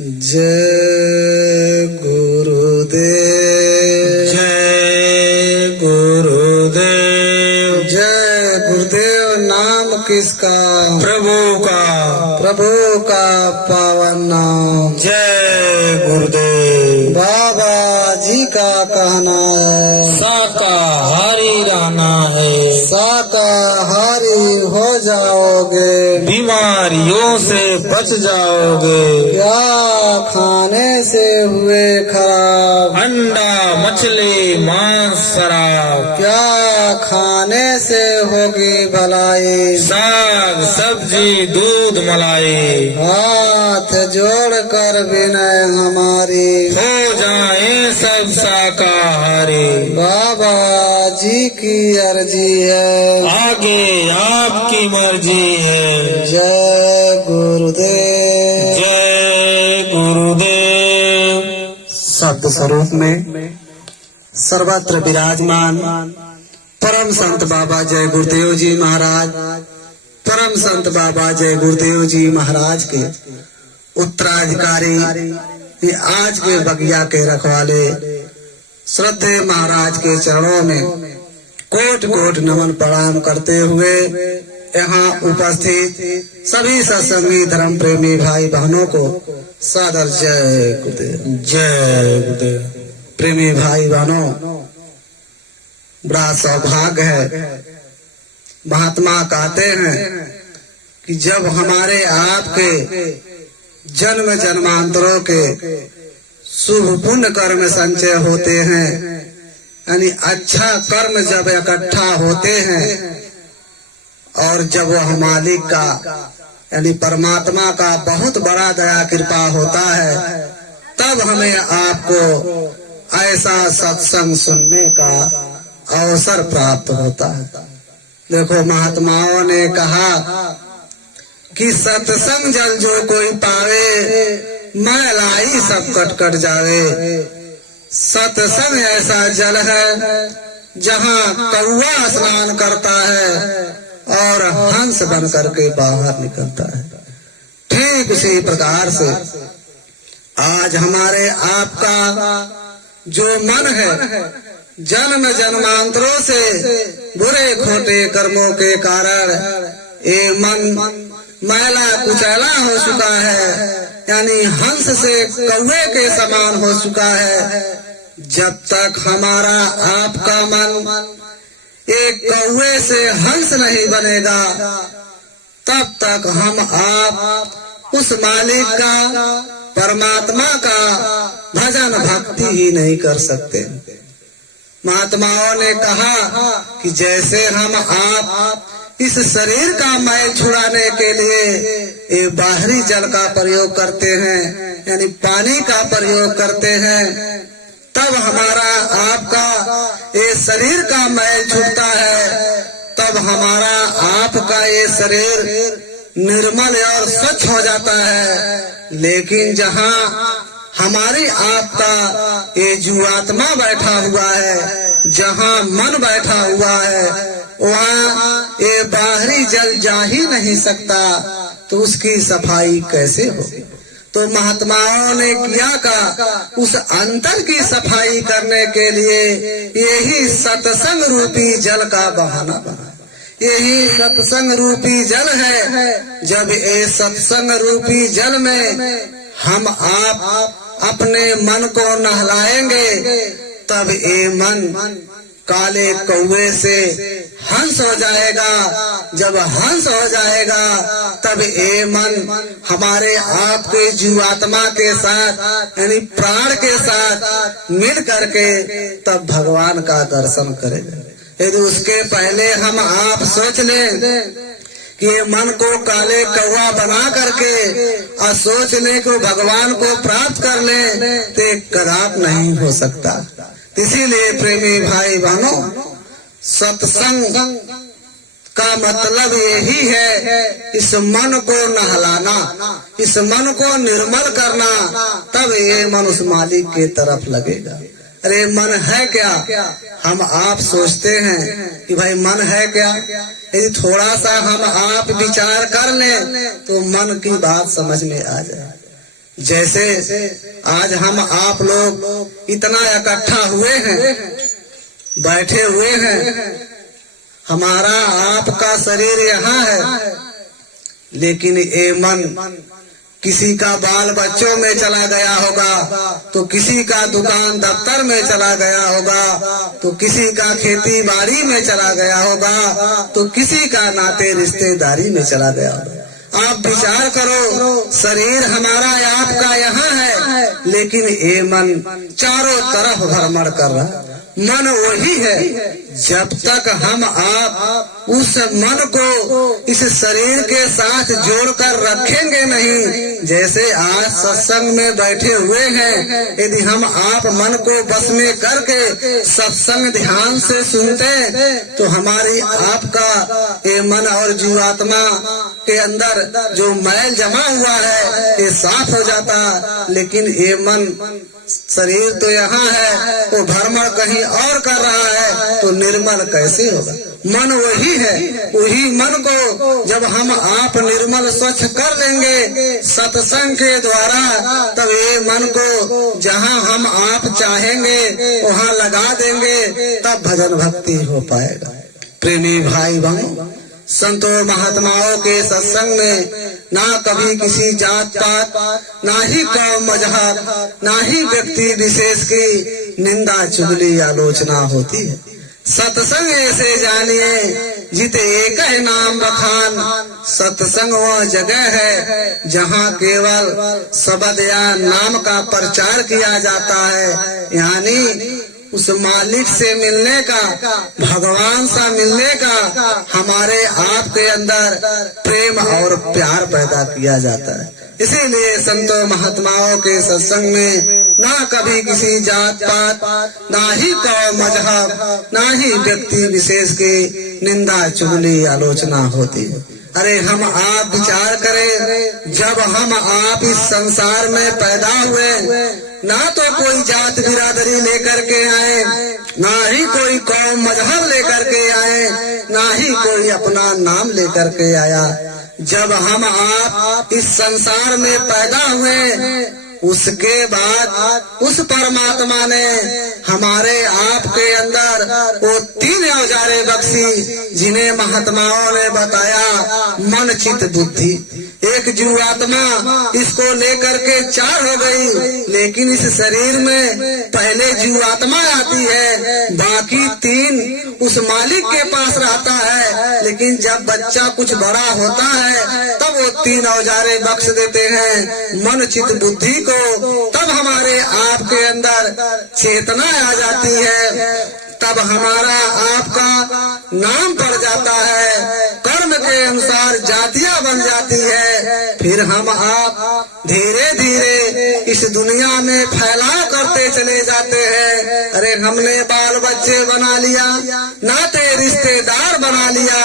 जय गुरुदेव। जय गुरुदेव। जय गुरुदेव। नाम किसका? प्रभु का। प्रभु का पावन नाम। जय गुरुदेव। बाबा जी का कहना है शाकाहारी रहना है, शाकाहारी हो जाओगे, बीमारियों से बच जाओगे। क्या खाने से हुए खराब? अंडा मछली मांस शराब। क्या खाने से होगी भलाई? साग सब्जी दूध मलाई। हाथ जोड़ कर विनय हमारी, हो जाए सब शाकाहारी। बाबा जी की अर्जी है, आगे आपकी मर्जी है। जय गुरुदेव। जय गुरुदेव। सत्य स्वरूप में सर्वत्र विराजमान परम संत बाबा जय गुरुदेव जी महाराज, परम संत बाबा जय गुरुदेव जी महाराज के उत्तराधिकारी, ये आज के बगिया के रखवाले श्रद्धेय महाराज के चरणों में कोट कोट नमन प्रणाम करते हुए यहाँ उपस्थित सभी सत्संगी धर्म प्रेमी भाई बहनों को सादर जय गुरुदेव। जय गुरुदेव। प्रेमी भाई बहनों, बड़ा सौभाग्य है। महात्मा कहते हैं कि जब हमारे आपके जन्म जन्मांतरों के शुभ पुण्य कर्म संचय होते हैं, यानी अच्छा कर्म जब इकट्ठा होते हैं और जब वह मालिक का यानी परमात्मा का बहुत बड़ा दया कृपा होता है, तब हमें आपको ऐसा सत्संग सुनने का अवसर प्राप्त होता है। देखो, महात्माओं ने कहा कि सत्संग जल जो कोई पावे, मैलाई सब कट कट जावे। सत्संग ऐसा जल है जहाँ कौवा स्नान करता है और हंस बन करके बाहर निकलता है। ठीक उसी प्रकार से आज हमारे आपका जो मन है, जन्म जन्मांतरों से बुरे खोटे कर्मों के कारण ये मन मैला कुचैला हो चुका है, यानी हंस से कौवे के समान हो चुका है। जब तक हमारा आपका मन एक कौवे से हंस नहीं बनेगा, तब तक हम आप उस मालिक का, परमात्मा का भजन भक्ति ही नहीं कर सकते। महात्माओं ने कहा कि जैसे हम आप इस शरीर का मैल छुड़ाने के लिए ये बाहरी जल का प्रयोग करते हैं, यानी पानी का प्रयोग करते हैं, तब हमारा आपका ये शरीर का मैल छूटता है, तब हमारा आपका ये शरीर निर्मल और स्वच्छ हो जाता है। लेकिन जहाँ हमारी आपका ये जीवात्मा बैठा हुआ है, जहाँ मन बैठा हुआ है, वहाँ ये बाहरी जल जा ही नहीं सकता, तो उसकी सफाई कैसे होगी? तो महात्माओं ने किया का उस अंतर की सफाई करने के लिए यही सत्संग रूपी जल का बहाना बना। यही सत्संग रूपी जल है। जब ये सत्संग रूपी जल में हम आप अपने मन को नहलाएंगे, तब ये मन काले कौवे से हंस हो जाएगा। जब हंस हो जाएगा, तब ये मन हमारे आपके जीवात्मा के साथ, यानी प्राण के साथ मिल करके तब भगवान का दर्शन करेगा। यदि उसके पहले हम आप सोच लें कि ये मन को काले कौवा बना करके और सोच लें कि भगवान को प्राप्त कर लें, तो कदाप नहीं हो सकता। इसीलिए प्रेमी भाई बहनों, सत्संग का मतलब यही है, इस मन को नहलाना, इस मन को निर्मल करना, तब ये मन उस मालिक के तरफ लगेगा। अरे मन है क्या? हम आप सोचते हैं कि भाई मन है क्या? यदि थोड़ा सा हम आप विचार कर लें तो मन की बात समझ में आ जाए। जैसे आज हम आप लोग इतना इकट्ठा हुए हैं, बैठे हुए हैं, हमारा आपका शरीर यहाँ है, लेकिन ये मन किसी का बाल बच्चों में चला गया होगा, तो किसी का दुकान दफ्तर में चला गया होगा, तो किसी का खेती बाड़ी में चला गया होगा, तो किसी का नाते रिश्तेदारी में चला गया होगा। आप विचार करो, शरीर हमारा आपका यहाँ है, लेकिन ये मन चारों तरफ भ्रमण कर रहा है। मन वही है, जब तक हम आप उस मन को इस शरीर के साथ जोड़कर रखेंगे नहीं। जैसे आज सत्संग में बैठे हुए हैं, यदि हम आप मन को बस में करके सत्संग ध्यान से सुनते, तो हमारी आपका ये मन और जीवात्मा के अंदर जो मैल जमा हुआ है ये साफ हो जाता। लेकिन ये मन, शरीर तो यहाँ है, वो भ्रमण कहीं और कर रहा है, तो निर्मल कैसे होगा? मन वही है, वही मन को जब हम आप निर्मल स्वच्छ कर लेंगे सत्संग के द्वारा, तब ये मन को जहाँ हम आप चाहेंगे वहाँ लगा देंगे, तब भजन भक्ति हो पाएगा। प्रेमी भाई बहनों, संतों महात्माओं के सत्संग में ना कभी किसी जात पात, ना ही कौम मजहब, ना ही व्यक्ति विशेष की निंदा चुगली आलोचना होती है। सत्संग ऐसे जानिए जिते एक है नाम बखान। सत्संग वह जगह है जहाँ केवल शब्द या नाम का प्रचार किया जाता है, यानी उस मालिक से मिलने का, भगवान से मिलने का हमारे आप के अंदर प्रेम और प्यार पैदा किया जाता है। इसीलिए संतों महात्माओं के सत्संग में ना कभी किसी जात पात, ना ही कौम मजहब, ना ही व्यक्ति विशेष की निंदा चुगली आलोचना होती है। अरे हम आप विचार करें, जब हम आप इस संसार में पैदा हुए, ना तो कोई जात बिरादरी लेकर के आए, ना ही कोई कौम मजहब लेकर के आए, ना ही कोई अपना नाम लेकर के आया। जब हम आप इस संसार में पैदा हुए, उसके बाद उस परमात्मा ने हमारे आप के अंदर वो 3 औजारें बख्शी, जिन्हें महात्माओं ने बताया मन चित्त बुद्धि। एक जीवात्मा, इसको लेकर के 4 हो गई, लेकिन इस शरीर में पहले जीवात्मा आती है, बाकी 3 उस मालिक के पास रहता है। लेकिन जब बच्चा कुछ बड़ा होता है, तब वो 3 औजारें बख्श देते हैं, मन चित्त बुद्धि को। तब हमारे आप के अंदर चेतना आ जाती है, तब हमारा आपका नाम पड़ जाता है, कर्म के अनुसार जातियां बन जाती है। फिर हम आप धीरे धीरे इस दुनिया में फैलाव करते चले जाते हैं। अरे हमने बाल बच्चे बना लिया, नाते रिश्तेदार बना लिया,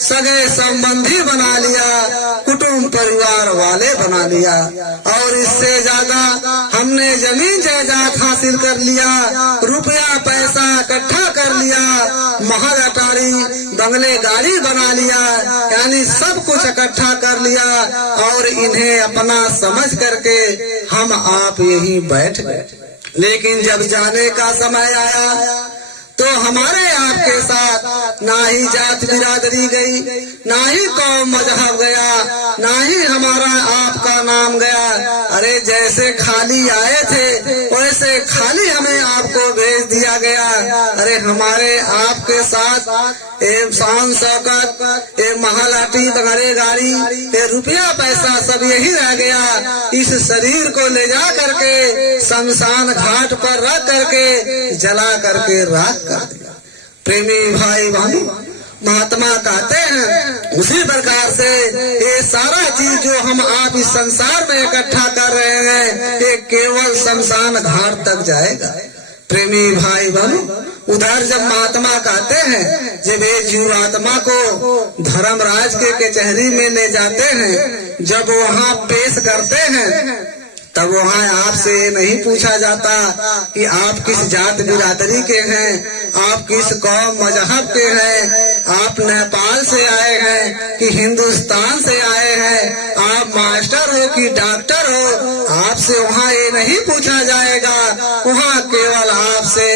सगे संबंधी बना लिया, कुटुंब परिवार वाले बना लिया, और इससे ज्यादा हमने जमीन जायदाद हासिल कर लिया, रुपया पैसा इकट्ठा कर लिया, महल अटारी बंगले गाड़ी बना लिया, यानी सब कुछ इकट्ठा कर लिया, और इन्हें अपना समझ करके हम आप यहीं बैठ गए। लेकिन जब जाने का समय आया, तो हमारे आपके साथ ना ही जात बिरादरी गई, ना ही कौम मजहब गया, ना ही हमारा आपका नाम गया। अरे जैसे खाली आए थे, वैसे खाली हमें आपको भेज दिया गया। अरे हमारे आपके साथ एक शान शौकत, एक महलाटी बंगले गाड़ी, एक रुपया पैसा सब यही रह गया। इस शरीर को ले जा करके शमशान घाट पर रख करके जला करके राख कर दिया। प्रेमी भाई बहनों, महात्मा कहते हैं उसी प्रकार से ये सारा चीज जो हम आप इस संसार में इकट्ठा कर रहे हैं, ये केवल शमशान घाट तक जाएगा। प्रेमी भाई बहनों, उधर जब महात्मा कहते हैं, जब ये जीवात्मा को धर्मराज के कचहरी में ले जाते हैं, जब वहाँ पेश करते हैं, तब वहाँ आपसे ये नहीं पूछा जाता कि आप किस जात बिरादरी के हैं, आप किस कौम मजहब के हैं, आप नेपाल से आए हैं कि हिंदुस्तान से आए हैं, आप मास्टर हो कि डॉक्टर हो। आपसे वहाँ ये नहीं पूछा जाएगा, वहाँ केवल आपसे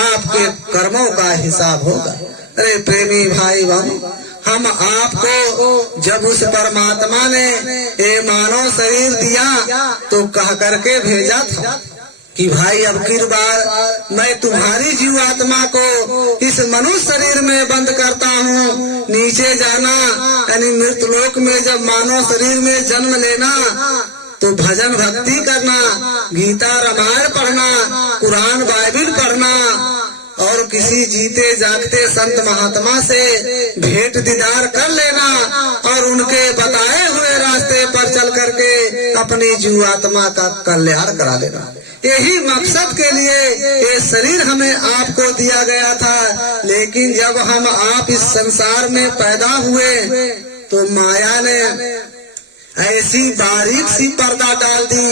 आपके कर्मों का हिसाब होगा। अरे प्रेमी भाई बहन, हम आपको जब उस परमात्मा ने ये मानव शरीर दिया तो कह करके भेजा था कि भाई अब की बार मैं तुम्हारी जीवात्मा को इस मनुष्य शरीर में बंद करता हूँ। नीचे जाना यानी मृतलोक में जब मानव शरीर में जन्म लेना तो भजन भक्ति करना, गीता रामायण पढ़ना, कुरान बाइबिल पढ़ना और किसी जीते जागते संत महात्मा से भेंट दीदार कर लेना और उनके बताए हुए रास्ते पर चल करके अपनी जीवात्मा का कल्याण करा लेना। यही मकसद के लिए ये शरीर हमें आपको दिया गया था। लेकिन जब हम आप इस संसार में पैदा हुए तो माया ने ऐसी बारीक सी पर्दा डाल दी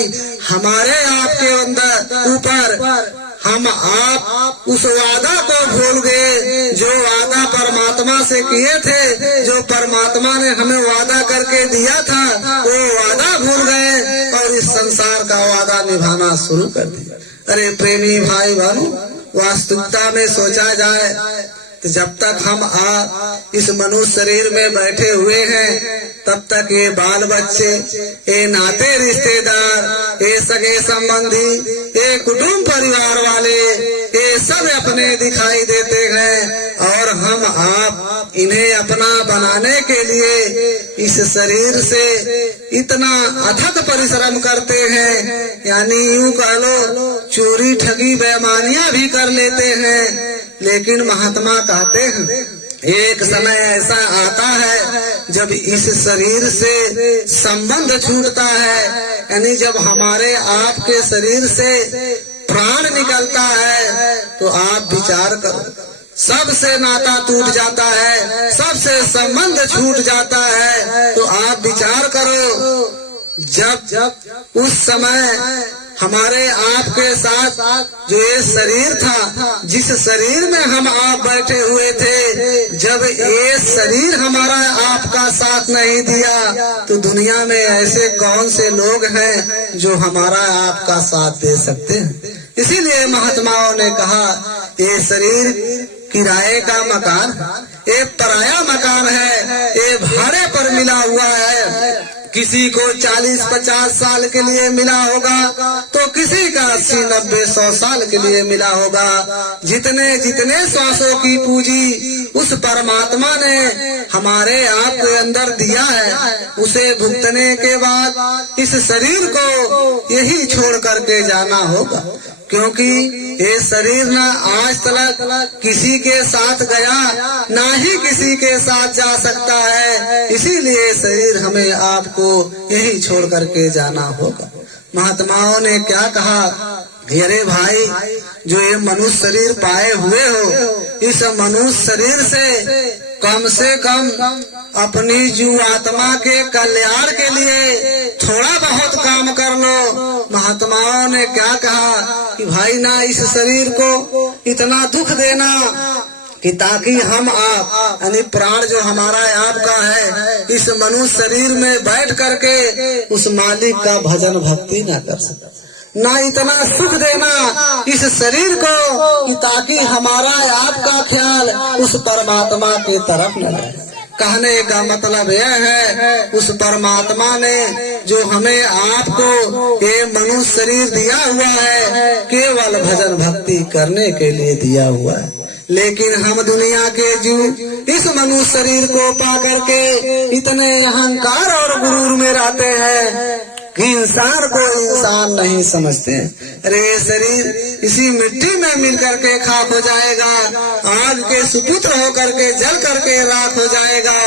हमारे आपके अंदर ऊपर। हम आप उस वादा को भूल गए जो वादा परमात्मा से किए थे, जो परमात्मा ने हमें वादा करके दिया था, वो वादा भूल गए और इस संसार का वादा निभाना शुरू कर दिया। अरे प्रेमी भाई बहनों, वास्तविकता में सोचा जाए तो जब तक हम आप इस मनुष्य शरीर में बैठे हुए हैं तब तक ये बाल बच्चे, ये नाते रिश्तेदार, ये सगे संबंधी, ये कुटुंब परिवार वाले, ये सब अपने दिखाई देते हैं और हम आप इन्हें अपना बनाने के लिए इस शरीर से इतना अथक परिश्रम करते हैं। यानी यूं कह लो चोरी ठगी बेईमानियां भी कर लेते हैं। लेकिन महात्मा कहते हैं एक समय ऐसा आता है जब इस शरीर से संबंध छूटता है, यानी जब हमारे आपके शरीर से प्राण निकलता है तो आप विचार करो, सबसे नाता टूट जाता है, सबसे संबंध छूट जाता है। तो आप विचार करो जब उस समय हमारे आपके साथ जो ये शरीर था, जिस शरीर में हम आप बैठे हुए थे, जब ये शरीर हमारा आपका साथ नहीं दिया तो दुनिया में ऐसे कौन से लोग हैं जो हमारा आपका साथ दे सकते हैं। इसीलिए महात्माओं ने कहा ये शरीर किराए का मकान, ये पराया मकान है, ये भाड़े पर मिला हुआ है। किसी को 40-50 साल के लिए मिला होगा तो किसी का 80-90-100 साल के लिए मिला होगा। जितने जितने श्वासों की पूंजी उस परमात्मा ने हमारे आप के अंदर दिया है, उसे भुगतने के बाद इस शरीर को यही छोड़ करके जाना होगा। क्योंकि ये शरीर ना आज तक किसी के साथ गया, ना ही किसी के साथ जा सकता है। इसीलिए शरीर हमें आपको यही छोड़ करके जाना होगा। महात्माओं ने क्या कहा, अरे भाई जो ये मनुष्य शरीर पाए हुए हो, इस मनुष्य शरीर से कम अपनी जीवात्मा के कल्याण के लिए थोड़ा बहुत काम कर लो। महात्माओं ने क्या कहा कि भाई ना इस शरीर को इतना दुख देना कि ताकि हम आप यानी प्राण जो हमारा आपका है इस मनुष्य शरीर में बैठ करके उस मालिक का भजन भक्ति न कर सके, ना इतना सुख देना इस शरीर को कि ताकि हमारा आपका ख्याल उस परमात्मा की तरफ न रहे। कहने का मतलब यह है उस परमात्मा ने जो हमें आपको ये मनुष्य शरीर दिया हुआ है केवल भजन भक्ति करने के लिए दिया हुआ है। लेकिन हम दुनिया के जीव इस मनुष्य शरीर को पा करके इतने अहंकार और गुरूर में रहते हैं कि इंसान को इंसान नहीं समझते हैं। अरे शरीर इसी मिट्टी में मिल करके खाक हो जाएगा, आग के सुपुत्र हो करके जल करके राख हो जाएगा।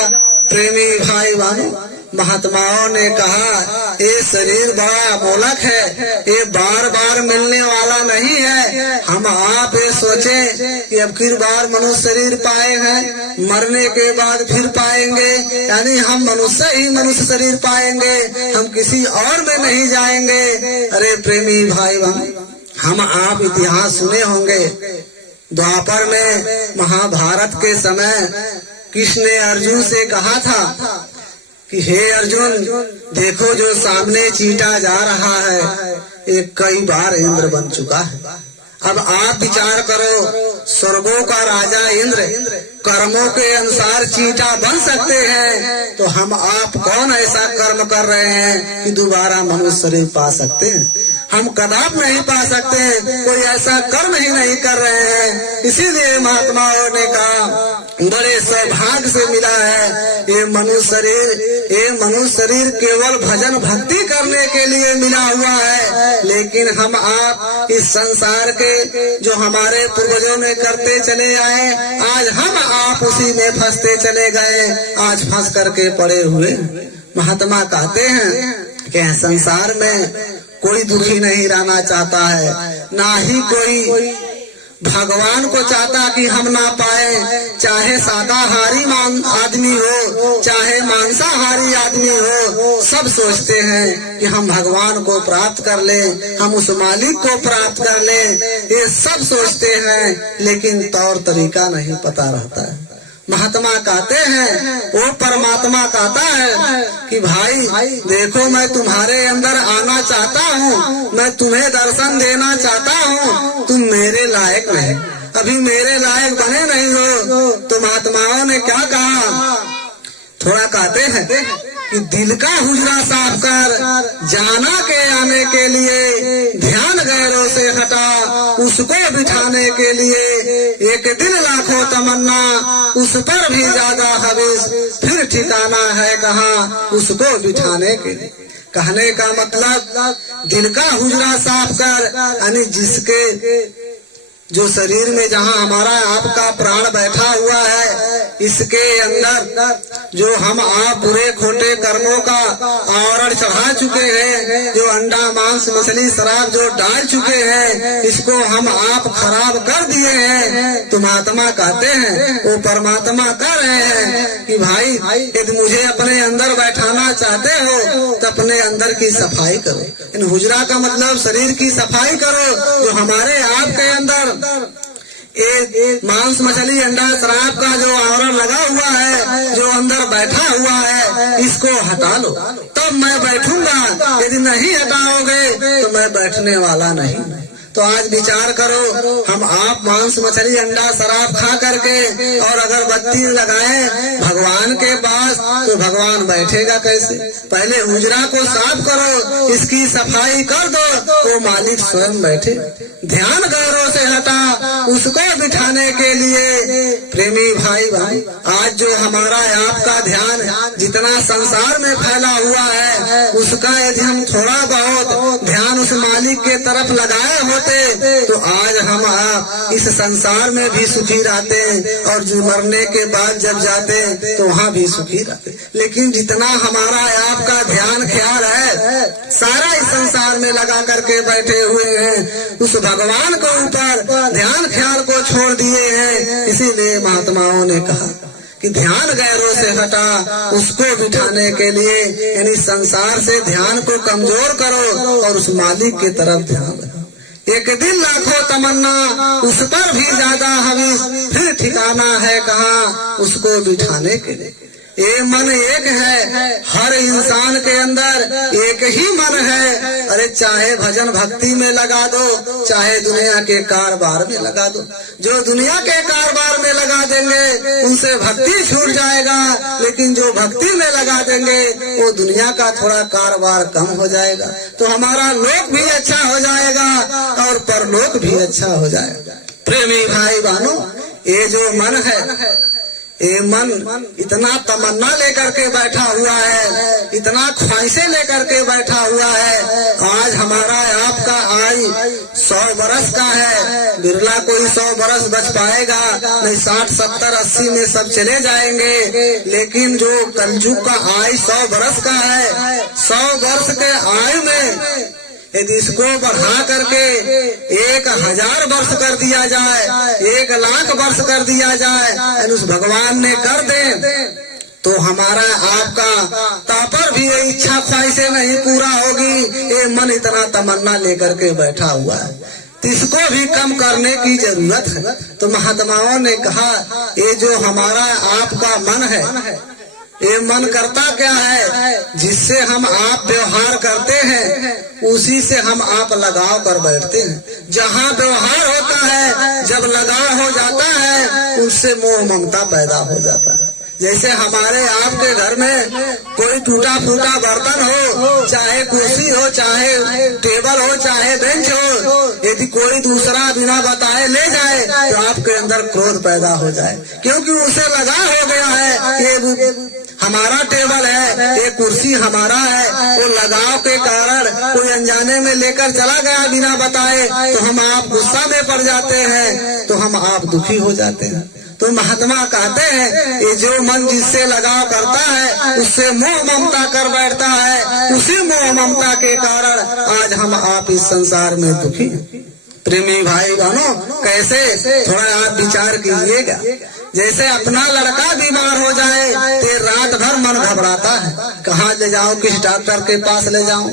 प्रेमी भाई बहनों, महात्माओं ने कहा ये शरीर बड़ा अमोलक है, ये बार बार मिलने वाला नहीं है। हम आप ये सोचें कि अब की बार मनुष्य शरीर पाए हैं, मरने के बाद फिर पाएंगे, यानी हम मनुष्य ही मनुष्य शरीर पाएंगे, हम किसी और में नहीं जाएंगे। अरे प्रेमी भाई बहन, हम आप इतिहास सुने होंगे, द्वापर में महाभारत के समय कृष्ण ने अर्जुन से कहा था कि हे अर्जुन, देखो जो सामने चींटा जा रहा है ये कई बार इंद्र बन चुका है। अब आप विचार करो, स्वर्गों का राजा इंद्र कर्मों के अनुसार चींटा बन सकते हैं, तो हम आप कौन ऐसा कर्म कर रहे हैं कि दोबारा मनुष्य शरीर पा सकते हैं? हम कदाप नहीं पा सकते, कोई ऐसा कर्म ही नहीं कर रहे हैं। इसीलिए महात्माओं ने कहा बड़े सौभाग्य से मिला है ये मनुष्य शरीर। ये मनुष्य शरीर केवल भजन भक्ति करने के लिए मिला हुआ है, लेकिन हम आप इस संसार के जो हमारे पूर्वजों में करते चले आए, आज हम आप उसी में फंसते चले गए, आज फंस करके पड़े हुए। महात्मा कहते हैं कि संसार में कोई दुखी नहीं रहना चाहता है, ना ही कोई भगवान को चाहता कि हम ना पाए। चाहे शाकाहारी आदमी हो, चाहे मांसाहारी आदमी हो, सब सोचते हैं कि हम भगवान को प्राप्त कर लें, हम उस मालिक को प्राप्त कर लें, ये सब सोचते हैं, लेकिन तौर तरीका नहीं पता रहता है। महात्मा कहते हैं, वो परमात्मा कहता है कि भाई देखो, मैं तुम्हारे अंदर आना चाहता हूँ, मैं तुम्हें दर्शन देना चाहता हूँ, तुम मेरे लायक नहीं, अभी मेरे लायक बने नहीं हो। तो महात्माओं ने क्या कहा, थोड़ा कहते हैं कि दिल का हुजरा साफ कर, जाना के आने के लिए ध्यान गैरों से हटा, उसको बिठाने के लिए एक दिल लाखों तमन्ना, उस पर भी ज्यादा हवीस, फिर ठिकाना है कहाँ उसको बिठाने के लिए। कहने का मतलब दिल का हुजरा साफ कर, यानी जिसके जो शरीर में जहाँ हमारा आपका प्राण बैठा हुआ है, इसके अंदर जो हम आप बुरे खोटे कर्मों का आवरण चढ़ा चुके हैं, जो अंडा मांस मछली शराब जो डाल चुके हैं, इसको हम आप खराब कर दिए हैं। तो महात्मा कहते हैं, वो परमात्मा कह रहे हैं कि भाई यदि मुझे अपने अंदर बैठाना चाहते हो तो अपने अंदर की सफाई करो। इन हुजरा का मतलब शरीर की सफाई करो, जो हमारे आपके अंदर एक मांस मछली अंडा शराब का जो आवरण लगा हुआ है, जो अंदर बैठा हुआ है, इसको हटा लो, तब मैं बैठूंगा। यदि नहीं हटाओगे तो मैं बैठने वाला नहीं। तो आज विचार करो, हम आप मांस मछली अंडा शराब खा करके और अगरबत्ती लगाए भगवान के पास, तो भगवान बैठेगा कैसे? पहले हुजरा को साफ करो, इसकी सफाई कर दो, वो मालिक स्वयं बैठे। ध्यान गैरों से हटा, उसको बिठाने के लिए। प्रेमी भाई भाई, आज जो हमारा आपका ध्यान जितना संसार में फैला हुआ है, उसका यदि हम थोड़ा बहुत ध्यान उस मालिक के तरफ लगाए होते, तो आज हम आप इस संसार में भी सुखी रहते, और जो मरने के बाद जब जाते तो वहाँ भी सुखी रहते। लेकिन जितना हमारा आपका ध्यान ख्याल है सारा इस संसार में लगा करके बैठे हुए हैं, उस भगवान को ऊपर ध्यान ख्याल को छोड़ दिए हैं। इसीलिए महात्माओं ने कहा कि ध्यान गैरों से हटा, उसको बिठाने के लिए, यानी संसार से ध्यान को कमजोर करो और उस मालिक की तरफ ध्यान रखो। एक दिल लाखों तमन्ना, उस पर भी ज्यादा हवीस, फिर ठिकाना है कहाँ उसको बिठाने के लिए। ये मन एक है, हर इंसान के अंदर एक ही मन है। अरे चाहे भजन भक्ति में लगा दो, चाहे दुनिया के कारोबार में लगा दो। जो दुनिया के कारोबार में लगा देंगे उनसे भक्ति छूट जाएगा, लेकिन जो भक्ति में लगा देंगे वो दुनिया का थोड़ा कारोबार कम हो जाएगा, तो हमारा लोक भी अच्छा हो जाएगा और परलोक भी अच्छा हो जाएगा। प्रेमी भाई बहनों, ये जो मन है ये मन इतना तमन्ना लेकर के बैठा हुआ है, इतना ख्वाहिशें लेकर के बैठा हुआ है। आज हमारा आपका आयु 100 बरस का है, बिरला कोई 100 बरस बच पाएगा, नहीं 60, 70, 80 में सब चले जाएंगे। लेकिन जो कलयुग का आयु 100 बरस का है, 100 वर्ष के आयु में यदि इसको बढ़ा करके 1000 वर्ष कर दिया जाए, 1 लाख वर्ष कर दिया जाए, उस भगवान ने कर दे, तो हमारा आपका तापर भी ये इच्छा ख्वाहिशें नहीं पूरा होगी। ये मन इतना तमन्ना लेकर के बैठा हुआ है, तो इसको भी कम करने की जरूरत है। तो महात्माओं ने कहा ये जो हमारा आपका मन है, ये मन करता क्या है, जिससे हम आप व्यवहार करते हैं उसी से हम आप लगाव कर बैठते हैं। जहाँ व्यवहार होता है, जब लगाव हो जाता है, उससे मोह ममता पैदा हो जाता है। जैसे हमारे आपके घर में कोई टूटा फूटा बर्तन हो, चाहे कुर्सी हो, चाहे टेबल हो, चाहे बेंच हो, यदि कोई दूसरा बिना बताए ले जाए तो आपके अंदर क्रोध पैदा हो जाए, क्योंकि उसे लगाव हो गया है। ये हमारा टेबल है, ये कुर्सी हमारा है, वो लगाव के कारण कोई अनजाने में लेकर चला गया बिना बताए, तो हम आप गुस्सा में पड़ जाते हैं, तो हम आप दुखी हो जाते हैं। तो महात्मा कहते हैं ये जो मन जिससे लगाव करता है उससे मोह ममता कर बैठता है, उसी मोह ममता के कारण आज हम आप इस संसार में दुखी हैं। प्रेमी भाई बहनों, कैसे थोड़ा आप विचार कीजिएगा। जैसे अपना लड़का बीमार हो जाए तो रात भर मन घबराता है, कहाँ ले जाऊं, किस डॉक्टर के पास ले जाऊं।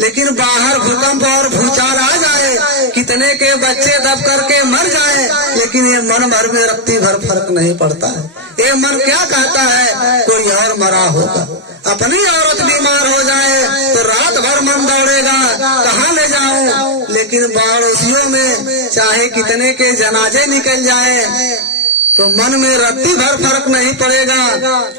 लेकिन बाहर भूकंप और भूचाल आ जाए, कितने के बच्चे दब करके मर जाए, लेकिन ये मन भर में रत्ती भर फर्क नहीं पड़ता है। ये मन क्या कहता है, कोई और मरा होगा। अपनी औरत बीमार हो जाए तो रात भर मन दौड़ेगा, कहाँ ले जाऊं। लेकिन पड़ोसियों में चाहे कितने के जनाजे निकल जाए तो मन में रत्ती भर फर्क नहीं पड़ेगा।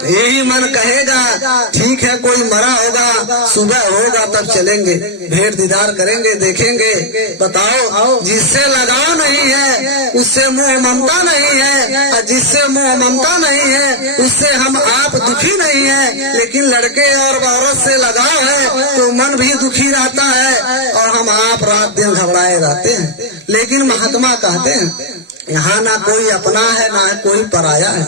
यही मन कहेगा ठीक है कोई मरा होगा, सुबह होगा तब चलेंगे, भेंट दीदार करेंगे, देखेंगे। बताओ, जिससे लगाव नहीं है उससे मोह ममता नहीं है, और जिससे मोह ममता नहीं है उससे हम आप दुखी नहीं है। लेकिन लड़के और औरत से लगाव है तो मन भी दुखी रहता है और हम आप रात दिन घबराए रहते हैं। लेकिन महात्मा कहते हैं यहाँ ना कोई अपना है ना कोई पराया है।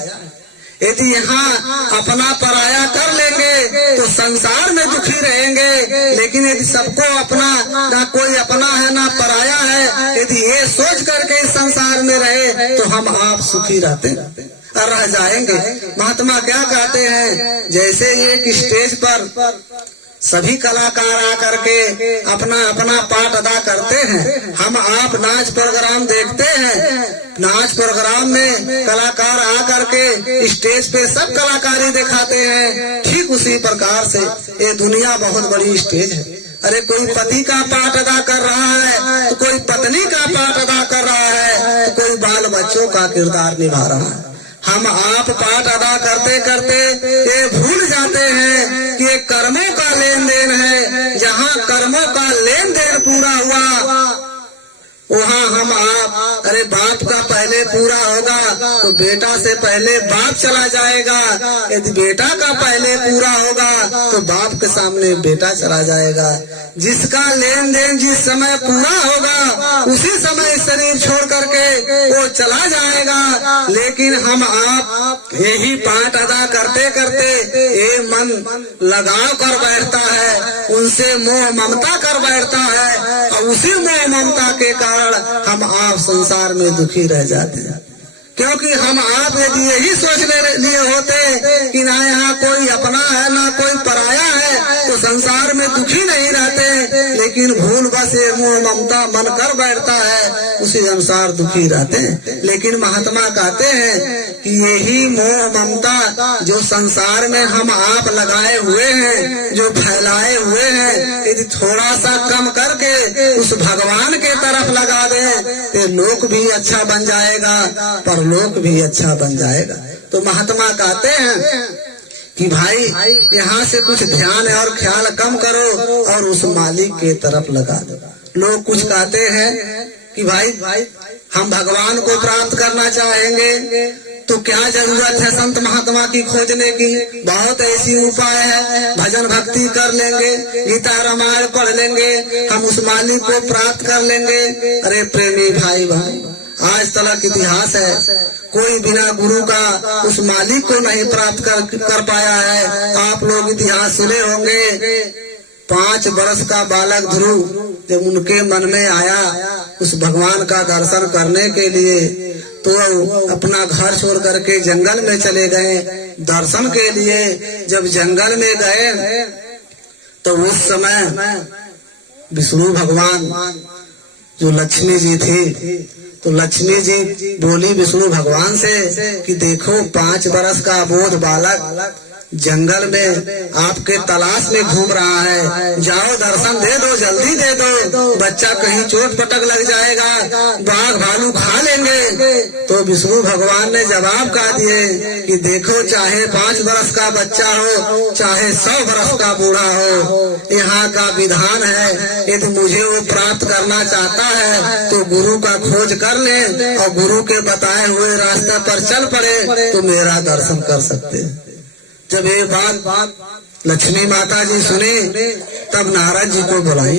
यदि यहाँ अपना पराया कर लेंगे तो संसार में दुखी रहेंगे। लेकिन यदि सबको अपना, ना कोई अपना है ना पराया है, यदि ये सोच करके इस संसार में रहे तो हम आप सुखी रहते और रह जाएंगे। महात्मा क्या कहते हैं, जैसे एक स्टेज पर सभी कलाकार आकर के अपना अपना पाठ अदा करते हैं, हम आप नाच प्रोग्राम देखते हैं। नाच प्रोग्राम में कलाकार आकर के स्टेज पे सब कलाकारी दिखाते हैं। ठीक उसी प्रकार से ये दुनिया बहुत बड़ी स्टेज है। अरे कोई पति का पाठ अदा कर रहा है तो कोई पत्नी का पाठ अदा कर रहा है, तो कोई बाल बच्चों का किरदार निभा रहा है। हम आप पाठ अदा करते करते ये भूल जाते हैं कि ये कर्मों का लेन देन है। जहाँ कर्मों का लेन देन पूरा हुआ वहाँ हम आप, अरे बाप का पहले पूरा होगा तो बेटा से पहले बाप चला जाएगा, यदि बेटा का पहले पूरा होगा तो बाप के सामने बेटा चला जाएगा। जिसका लेन देन जिस समय पूरा होगा उसी समय शरीर छोड़ करके वो चला जाएगा। लेकिन हम आप यही पाठ अदा करते करते ये मन लगाव कर बैठता है, उनसे मोह ममता कर बैठता है, और उसी मोह ममता के कारण हम आप संसार में दुखी रह जाते हैं। क्योंकि हम आप यदि यही सोचने लिए होते कि ना यहाँ कोई अपना है ना कोई पराया है तो संसार में दुखी नहीं रहते। लेकिन भूल बस ये मोह ममता मन कर बैठता है, उसी अनुसार दुखी रहते हैं। लेकिन महात्मा कहते हैं कि यही मोह ममता जो संसार में हम आप लगाए हुए हैं, जो फैलाए हुए हैं, यदि थोड़ा सा कम करके उस भगवान के तरफ लगा दें तो लोक भी अच्छा बन जाएगा, परलोक भी अच्छा बन जाएगा। तो महात्मा कहते हैं कि भाई यहाँ से कुछ ध्यान और ख्याल कम करो और उस मालिक के तरफ लगा दो। लोग कुछ कहते हैं कि भाई हम भगवान को प्राप्त करना चाहेंगे तो क्या जरूरत है संत महात्मा की खोजने की? बहुत ऐसी उपाय है, भजन भक्ति कर लेंगे, गीता रामायण पढ़ लेंगे, हम उस मालिक को प्राप्त कर लेंगे। अरे प्रेमी भाई भाई, आज तक इतिहास है, कोई बिना गुरु का उस मालिक को नहीं प्राप्त कर पाया है। आप लोग इतिहास सुने होंगे, 5 वर्ष का बालक ध्रुव जब उनके मन में आया उस भगवान का दर्शन करने के लिए, तो अपना घर छोड़ करके जंगल में चले गए दर्शन के लिए। जब जंगल में गए तो उस समय विष्णु भगवान जो लक्ष्मी जी थी, तो लक्ष्मी जी बोली विष्णु भगवान से कि देखो 5 वर्ष का अबोध बालक जंगल में आपके तलाश में घूम रहा है, जाओ दर्शन दे दो, जल्दी दे दो, बच्चा कहीं चोट पटक लग जाएगा, बाघ भालू खा लेंगे। तो विष्णु भगवान ने जवाब कहा दिए कि देखो चाहे 5 वर्ष का बच्चा हो, चाहे 100 वर्ष का बूढ़ा हो, यहाँ का विधान है, यदि मुझे वो प्राप्त करना चाहता है तो गुरु का खोज कर ले और गुरु के बताए हुए रास्ते पर चल पड़े तो मेरा दर्शन कर सकते हैं। जब ये बात लक्ष्मी माता जी सुनी, तब नारद जी को बुलाई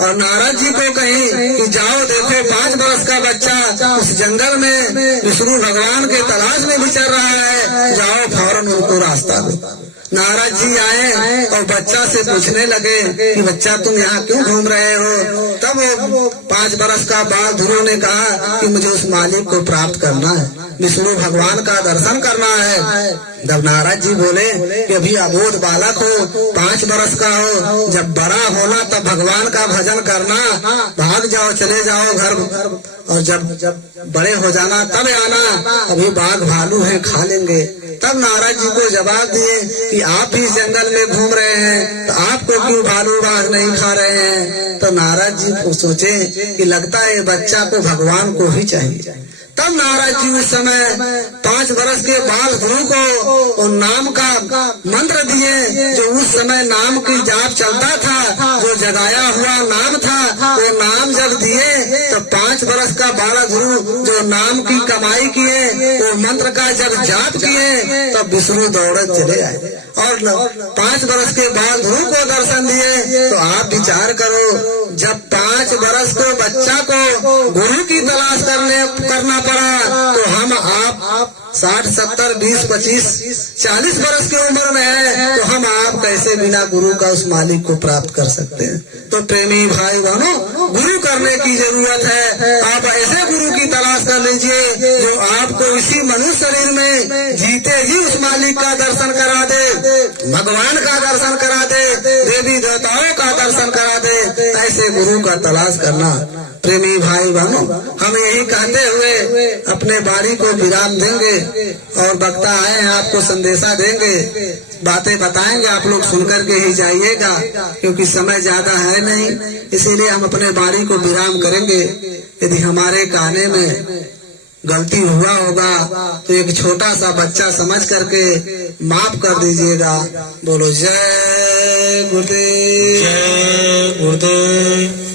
और नारद जी को कही कि जाओ देखो 5 वर्ष का बच्चा उस जंगल में विष्णु भगवान के तलाश में विचर रहा है, जाओ फौरन उनको रास्ता दो। नारद जी आए और बच्चा से पूछने लगे कि बच्चा तुम यहाँ क्यों घूम रहे हो? तब वो 5 वर्ष का बाल ध्रुव ने कहा कि मुझे उस मालिक को प्राप्त करना है, विष्णु भगवान का दर्शन करना है। जब नारद जी बोले कि अभी अबोध बालक हो, 5 वर्ष का हो, जब बड़ा होना तब भगवान का भजन करना, भाग जाओ चले जाओ घर, और जब बड़े हो जाना तब आना, अभी बाघ भालू है खा लेंगे। तब नारद जी को जवाब दिए कि आप भी जंगल में घूम रहे हैं, तो आपको क्यों भालू बाघ नहीं खा रहे हैं? तो नारद जी सोचे कि लगता है बच्चा को भगवान को ही चाहिए। तब नारद जी उस समय 5 वर्ष के बाल ध्रुव को नाम का मंत्र दिए, जो उस समय नाम की जाप चलता था, जो जगाया हुआ नाम था, वो नाम जब दिए तो 5 वर्ष का बाल ध्रुव जो नाम की कमाई किए, वो मंत्र का जब जाप किए तब विष्णु दौड़े चले आए और 5 वर्ष के बाल ध्रुव को दर्शन दिए। तो आप विचार करो, जब 5 वर्ष को बच्चा को गुरु की तलाश करना पड़ा, तो हम आप 60, 70, 20, 25, 40 वर्ष की उम्र में है, तो हम आप कैसे बिना गुरु का उस मालिक को प्राप्त कर सकते हैं? तो प्रेमी भाई बहनों, गुरु करने की जरूरत है। आप ऐसे गुरु की तलाश कर लीजिए जो आपको इसी मनुष्य शरीर में जीते ही उस मालिक का दर्शन करा दे, भगवान का दर्शन करा दे, देवी देवताओं का दर्शन करा दे। ऐसे गुरु का तलाश करना। प्रेमी भाई बहनों, हम यही कहते हुए अपने वाणी को विराम देंगे और वक्ता आए हैं आपको संदेशा देंगे, बातें बताएंगे, आप लोग सुनकर के ही जाइएगा, क्योंकि समय ज्यादा है नहीं, इसीलिए हम अपने वाणी को विराम करेंगे। यदि हमारे कहने में गलती हुआ होगा तो एक छोटा सा बच्चा समझ करके माफ कर दीजिएगा। बोलो जय गुरुदेव। जय गुरुदेव।